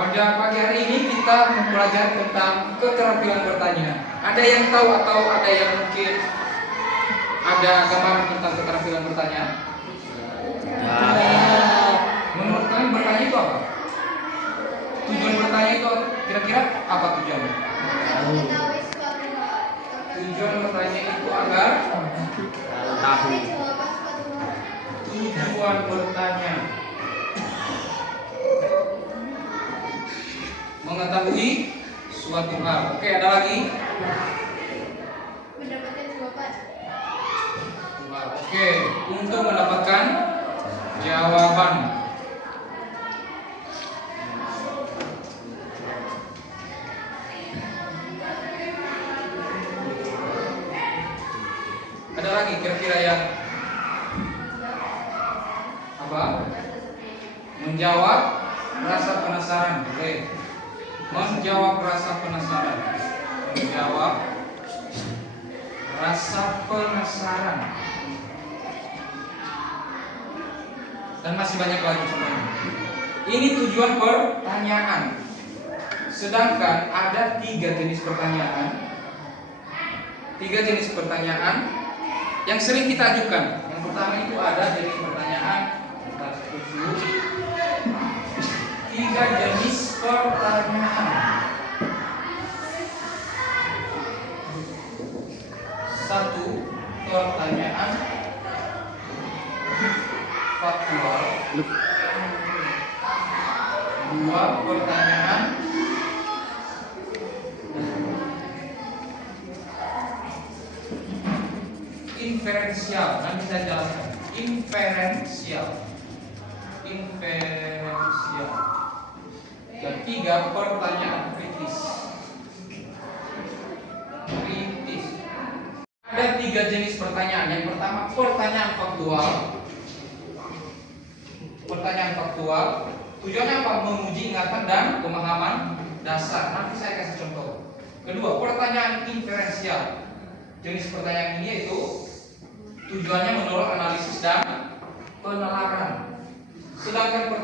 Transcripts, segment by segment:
Pada pagi hari ini kita mempelajari tentang keterampilan bertanya. Ada yang tahu atau ada yang mungkin ada gambaran tentang keterampilan bertanya? Menurut kalian bertanya itu apa? Tujuan bertanya itu kira-kira apa tujuannya? Tujuan bertanya itu agar Tahu. tujuan bertanya mengetahui suatu hal. Oke, ada lagi? Mendapatkan jawaban. Oke, untuk mendapatkan jawaban. Ada lagi kira-kira yang apa? Menjawab rasa penasaran. Oke. Menjawab rasa penasaran. Menjawab rasa penasaran. Dan masih banyak lagi sebenarnya. Ini tujuan pertanyaan. Sedangkan ada 3 jenis pertanyaan. 3 jenis pertanyaan yang sering kita ajukan. Yang pertama itu ada jenis pertanyaan. Kita tuju 3 jenis pertanyaan. 1. Pertanyaan faktual. 2. Pertanyaan inferensial. Nanti saya jelaskan. Inferensial. Dan 3. Pertanyaan kritis. Ada 3 jenis pertanyaan. Yang pertama pertanyaan faktual. Pertanyaan faktual tujuannya apa? Menguji ingatan dan pemahaman dasar. Nanti saya kasih contoh. Kedua, pertanyaan inferensial. Jenis pertanyaan ini yaitu tujuannya mendorong analisis dan penalaran. Sedangkan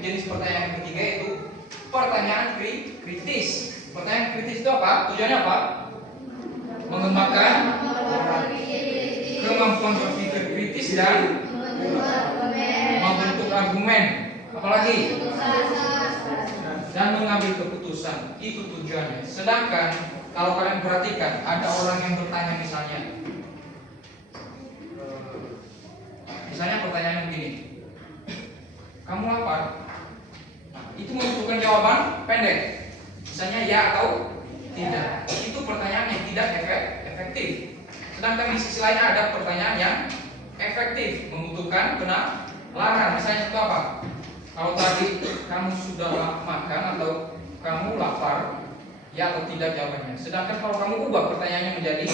jenis pertanyaan yang ketiga yaitu pertanyaan kritis. Pertanyaan kritis itu apa? Tujuannya apa? Mengembangkan kemampuan berpikir kritis dan membentuk argumen. Apalagi? Dan mengambil keputusan. Itu tujuannya. Sedangkan kalau kalian perhatikan, ada orang yang bertanya misalnya pertanyaan begini, kamu lapar? Nah, itu membutuhkan jawaban pendek, misalnya ya atau tidak. Itu pertanyaan yang tidak efektif. Sedangkan di sisi lain ada pertanyaan yang efektif, membutuhkan penalaran. Misalnya itu apa? Kalau tadi kamu sudah makan atau kamu lapar, ya atau tidak jawabannya. Sedangkan kalau kamu ubah pertanyaannya menjadi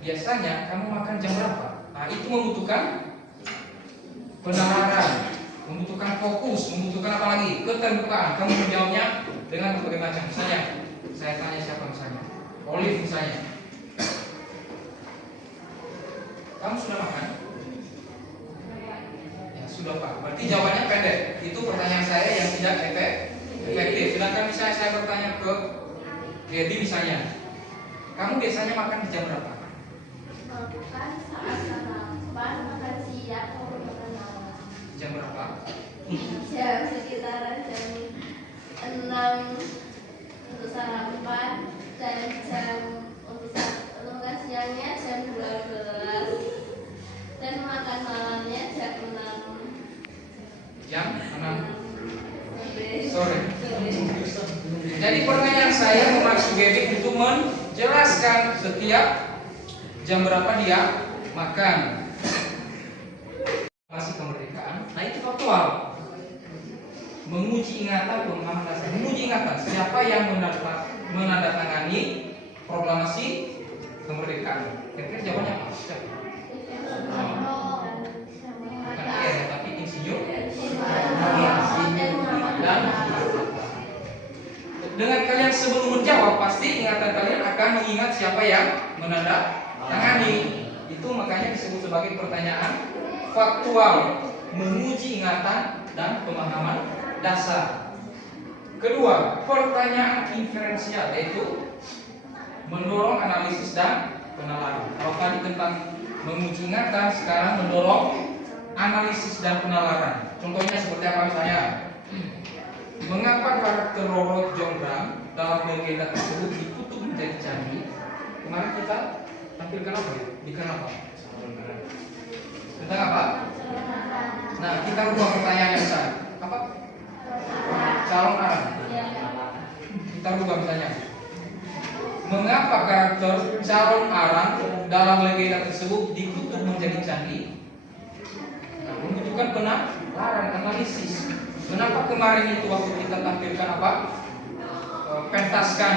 biasanya kamu makan jam berapa? Nah, itu membutuhkan penalaran, membutuhkan fokus, membutuhkan apa lagi? Keterbukaan. Kamu menjawabnya dengan berbagai macam. Misalnya, saya tanya siapa misalnya? Olive misalnya. Kamu sudah makan? Ya sudah Pak. Berarti jawabannya pendek. Itu pertanyaan saya yang tidak efektif. Sedangkan misalnya saya bertanya ke Dedi misalnya, kamu biasanya makan di jam berapa? Makan saat sarapan, makan siang, makan malam. Jam berapa? Jam sekitaran jam 6 untuk sarapan dan jam untuk makan siangnya jam 12 dan makan malamnya jam 6. Jam 6 sore. Jadi pertanyaan saya memaksud Gaby untuk menjelaskan setiap jam berapa dia makan. Masih kemerdekaan. Nah itu faktual. Menguji ingatan pemahaman dasar. Menguji ingatan. Siapa yang menandatangani proklamasi kemerdekaan? Kira-kira jawabannya apa? Siapa? Bukan ya, tapi insinyur. Dan dengan kalian sebelum menjawab pasti ingatan kalian akan mengingat siapa yang menandatangani. Itu makanya disebut sebagai pertanyaan faktual, menguji ingatan dan pemahaman dasar. Kedua, pertanyaan inferensial, yaitu mendorong analisis dan penalaran. Kalau tadi tentang menguji ingatan, sekarang mendorong analisis dan penalaran. Contohnya seperti apa misalnya? Mengapa karakter Roro Jonggrang dalam legenda tersebut dikutuk menjadi candi? Kemarin kita tampilkan apa ya? Bikin apa? Tentang apa? Nah, kita rubah pertanyaan yang sama. Apa? Calon arang. Kita rubah misalnya. Mengapa karakter calon arang dalam legenda tersebut dikutuk menjadi candi? Nah, membutuhkan penalaran, analisis. Kenapa kemarin itu waktu kita tampilkan apa? Pentaskan.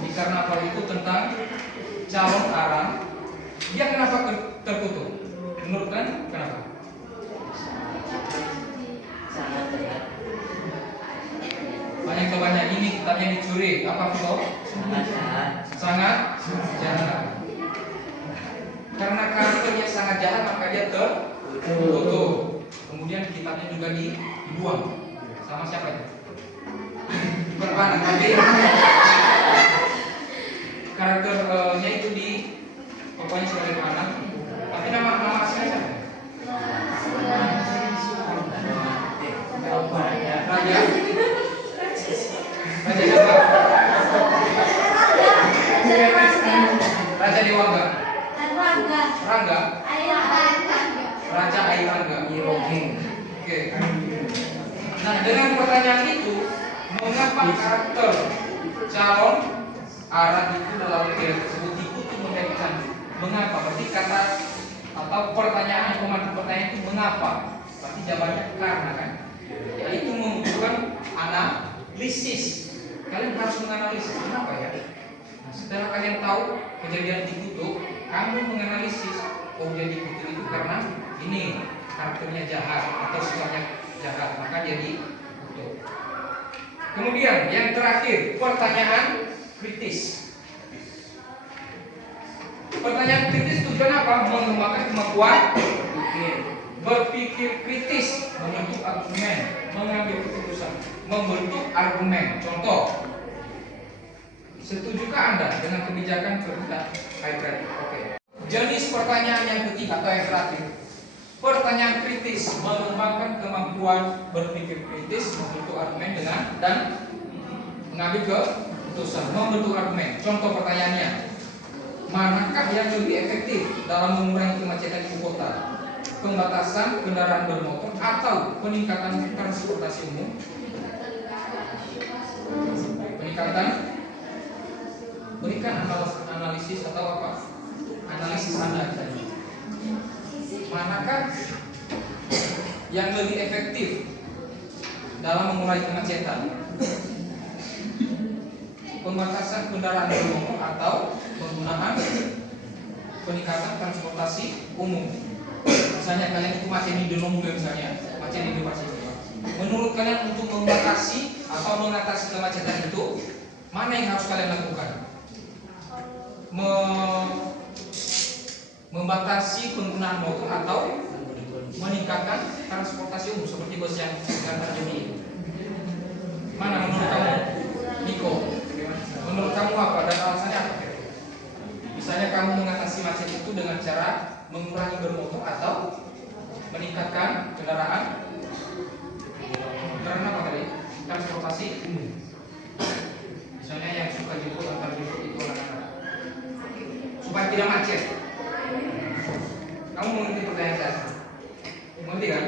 Di karnaval itu tentang calon arang. Dia kenapa terkutuk? Menurut kalian kenapa? Banyak kebanyak ini kitabnya dicuri. Apa itu? Sangat jahat. Karena karakternya sangat jahat maka dia terkutuk. Kemudian kitabnya juga dibuang. Sama siapa itu? Berpanah. Tapi karakternya itu di pokoknya sebagai anak. Tapi nama aslinya siapa? Raja. Raja siapa? Raja Dewangga. Rangga. Raja Airangga. Oke. Nah, dengan pertanyaan itu, mengapa karakter calon arang itu dalam legenda tersebut dikutuk menjadi candi? Mengapa? Berarti kata atau pertanyaan pertanyaan itu mengapa? Berarti jawabannya karena kan? Ya, itu membutuhkan analisis. Kalian harus menganalisis kenapa ya? Nah, setelah kalian tahu kejadian dikutuk, kamu menganalisis oh dia dikutuk itu karena ini karakternya jahat atau sifatnya jahat, maka dia dikutuk. Kemudian yang terakhir, pertanyaan kritis. Pertanyaan kritis tujuan apa? Mengembangkan kemampuan berpikir kritis, membentuk argumen, mengambil keputusan, membentuk argumen. Contoh, setujukah Anda dengan kebijakan pemerintah hybrid? Oke. Jenis pertanyaan yang ketiga atau yang terakhir, pertanyaan kritis, mengembangkan kemampuan berpikir kritis, membentuk argumen dengan dan mengambil keputusan, membentuk argumen. Contoh pertanyaannya, manakah yang lebih efektif dalam mengurangi kemacetan ibu kota? Pembatasan kendaraan bermotor atau peningkatan transportasi umum? Berikan analisis atau apa? Analisis Anda saja. Manakah yang lebih efektif dalam mengurangi kemacetan? Pembatasan kendaraan bermotor atau penggunaan peningkatan transportasi umum? Misalnya kalian itu macet di Denomule misalnya, macet di Pasir. Menurut kalian untuk membatasi atau mengatasi kemacetan itu, mana yang harus kalian lakukan? Membatasi penggunaan motor atau meningkatkan transportasi umum seperti bus yang antar jemaah. Mana menurut kamu, Niko? Menurut kamu apa dan alasannya apa? Misalnya kamu mengatasi macet itu dengan cara mengurangi bermotor atau meningkatkan kendaraan apa tadi? Transportasi umum. Misalnya yang suka jemput antar jemput itu anak-anak supaya tidak macet. Kamu mengerti pertanyaan saya? Mengerti kan?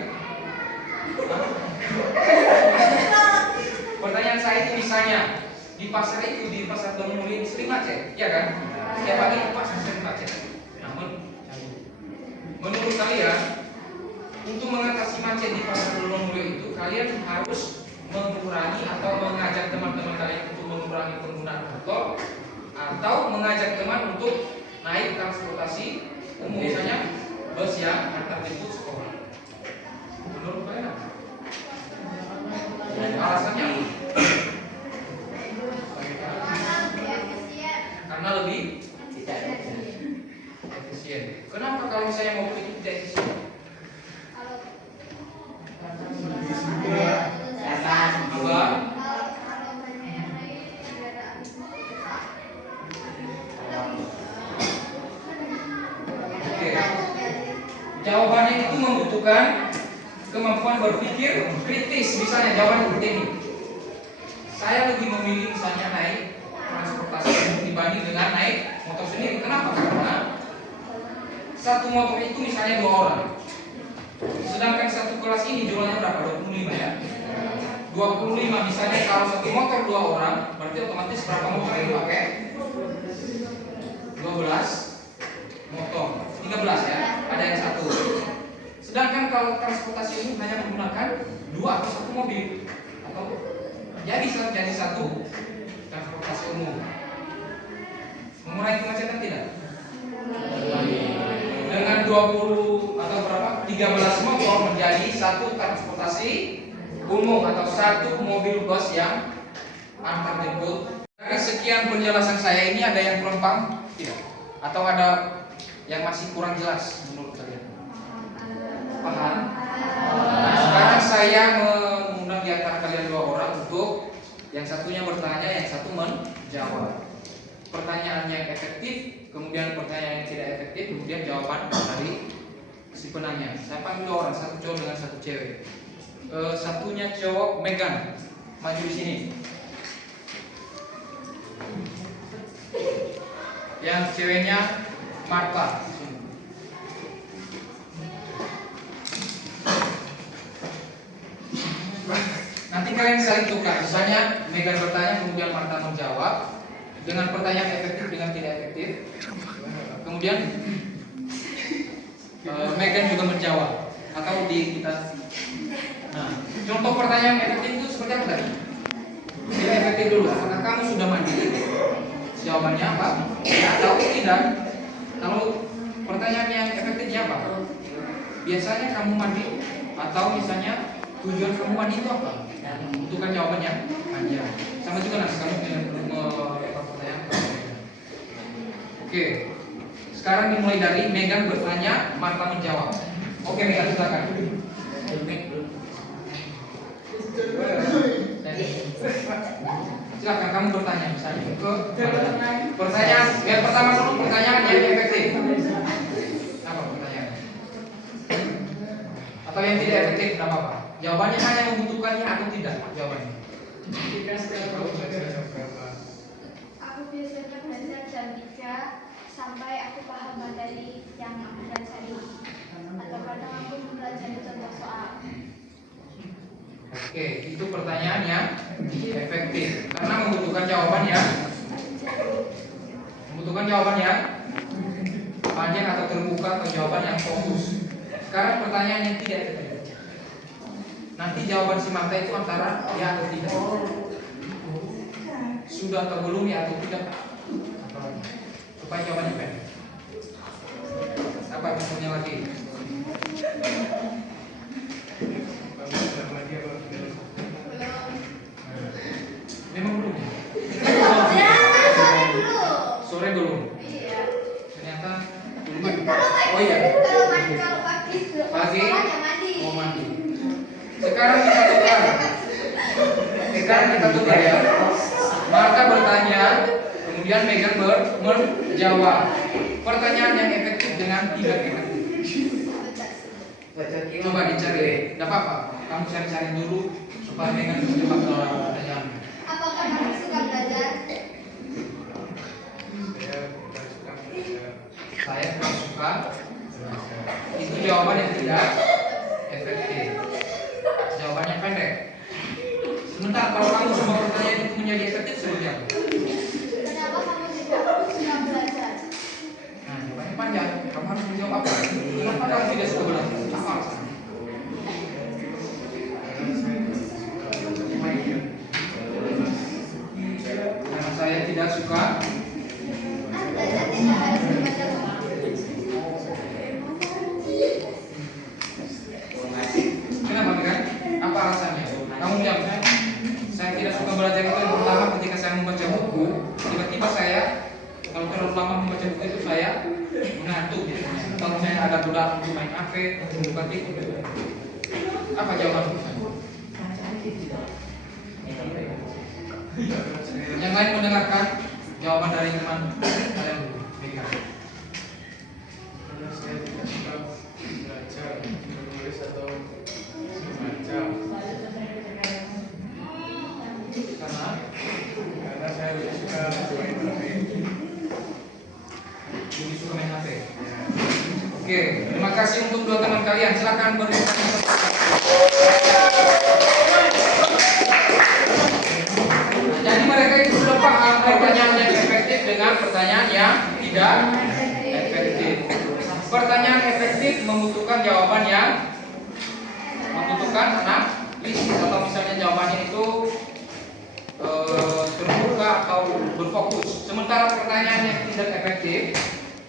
Pertanyaan saya itu misalnya di pasar itu, di pasar Denomule sering macet, ya kan? Setiap pagi ke pasar sering macet. Namun menurut kalian untuk mengatasi macet di pasar Denomule itu kalian harus mengurangi atau mengajak teman-teman kalian untuk mengurangi penggunaan motor atau mengajak teman untuk naik transportasi umum, misalnya bus yang antar jemput sekolah. Menurut kalian apa? Alasannya apa? Karena lebih tidak efisien. Kenapa kalau saya mau itu tidak efisien? Apa? kemampuan berpikir kritis. Misalnya jawaban seperti ini. Saya lebih memilih misalnya naik transportasi umum dibanding dengan naik motor sendiri. Kenapa? Karena satu motor itu misalnya 2 orang. Sedangkan satu kelas ini jumlahnya berapa? 25 ya. 25 misalnya kalau satu motor 2 orang, berarti otomatis berapa motor yang dipakai? 12 motor. 13 ya. Ada yang satu. Sedangkan kalau transportasi umum hanya menggunakan 2 atau 1 mobil atau jadi satu transportasi umum. Mengurangi kemacetan tidak? Dengan 20 atau berapa? 13 motor menjadi satu transportasi umum atau satu mobil bus yang antar jemput. Dari sekian penjelasan saya ini ada yang kurang paham tidak? Atau ada yang masih kurang jelas menurut kalian? Paham? Nah, sekarang saya mengundang di antara kalian 2 orang untuk yang satunya bertanya, yang satu menjawab. Pertanyaan yang efektif, kemudian pertanyaan yang tidak efektif, kemudian jawaban dari si penanya. Saya panggil 2 orang, satu cowok dengan satu cewek. Satunya cowok Megan, maju di sini. Yang ceweknya Marta. Nanti kalian saling tukar. Misalnya Megan bertanya, kemudian Marta menjawab dengan pertanyaan efektif dengan tidak efektif. Kemudian Megan juga menjawab atau di kita. Nah, contoh pertanyaan efektif itu seperti apa tadi? Tidak efektif dulu. Apakah kamu sudah mandi? Jawabannya apa? Ya atau tidak. Kalau pertanyaan yang efektifnya apa? Biasanya kamu mandi atau misalnya tujuan kamu mandi itu apa? Itu kan jawabannya panjang. Sama juga nanti kamu pertanyaan. Oke. Sekarang dimulai dari Megan bertanya, Marta menjawab. Oke, Megan silakan. Silakan kamu bertanya misalnya ke pertanyaan yang pertama dulu, pertanyaan yang efektif. Apa pertanyaan? Atau yang tidak efektif tidak apa-apa. Jawabannya hanya membutuhkannya atau tidak jawabannya. Aku biasanya belajar jam 3 sampai aku paham materi yang aku pelajari. Atau kadang aku mempelajari contoh soal. Oke, itu pertanyaan yang efektif karena membutuhkan jawaban yang panjang atau terbuka atau jawaban yang fokus. Sekarang pertanyaan yang tidak efektif. Nanti jawaban si Marta itu antara ya atau tidak. Sudah atau belum, ya atau tidak. Supaya jawabannya pendek. Apa contohnya lagi? Memang belum ya? Sore belum? Iya. Ternyata belum. Kalau Oh iya. kalau pagi Pagi mandi. mau mandi. Sekarang kita tukar ya. Marta bertanya, kemudian Megan menjawab. Pertanyaan yang efektif dengan tidak efektif. Coba dicari, tidak apa-apa. Kamu cari-cari dulu supaya Megan terjebak dalam pertanyaan. Apakah kamu suka belajar? Saya kurang suka. Itu jawaban yang tidak efektif. Jawabannya pendek. Sebentar, kalau kamu semua pertanyaan itu menjadi efektif seperti apa? Kenapa kamu tidak suka belajar? Nah, jawabannya panjang. Kamu harus menjawab apa? Kenapa kamu tidak suka belajar? Apa alasannya? Karena saya tidak suka. Belajar tidak harus membaca buku. Kenapa kan? Apa alasannya? Kamu jawab. Saya tidak suka belajar itu yang pertama ketika saya membaca buku, tiba-tiba saya kalau terlalu lama membaca buku itu saya mengantuk gitu. Kalau saya ada godaan untuk main HP, bukan itu. Apa jawaban kita? Yang lain mendengarkan jawaban dari teman kalian dulu. Karena saya tidak suka belajar, menulis atau kedua teman kalian. Silakan beri. Jadi mereka itu sudah paham pertanyaan yang efektif dengan pertanyaan yang tidak efektif. Pertanyaan efektif membutuhkan jawaban yang membutuhkan analisis, atau misalnya jawabannya itu terbuka atau berfokus. Sementara pertanyaan yang tidak efektif,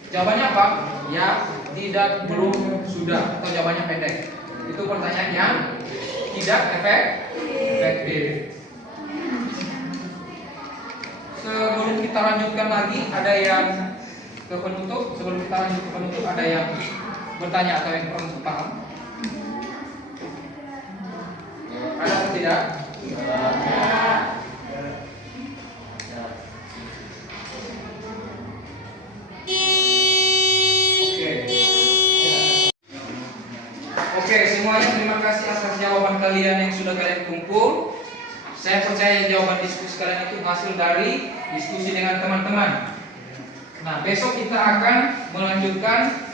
jawabannya apa? Ya, tidak, belum, sudah, atau jawabannya pendek. Itu pertanyaan yang tidak efektif. Sebelum kita lanjutkan lagi, ada yang ke penutup. Sebelum kita lanjut ke penutup, ada yang bertanya atau yang kurang paham? Ada atau tidak? Oke, semuanya terima kasih atas jawaban kalian yang sudah kalian kumpul. Saya percaya jawaban diskusi kalian itu hasil dari diskusi dengan teman-teman. Nah, besok kita akan melanjutkan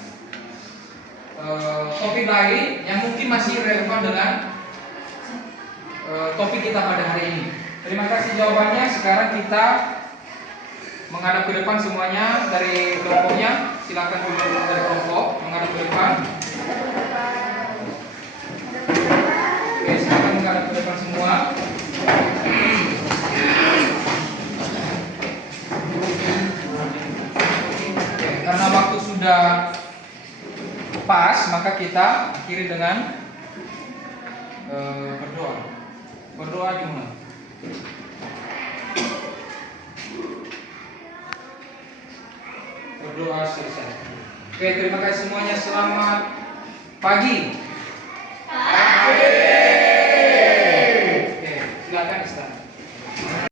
topik lain yang mungkin masih relevan dengan topik kita pada hari ini. Terima kasih jawabannya. Sekarang kita menghadap ke depan semuanya dari kelompoknya. Silakan duduk dari kelompok menghadap ke depan. Oke, silakan menghadap ke depan semua. Oke, karena waktu sudah pas, maka kita akhiri dengan berdoa. Berdoa gimana? Berdoa selesai. Oke, terima kasih semuanya. Selamat pagi. Oke, silakan Ustaz.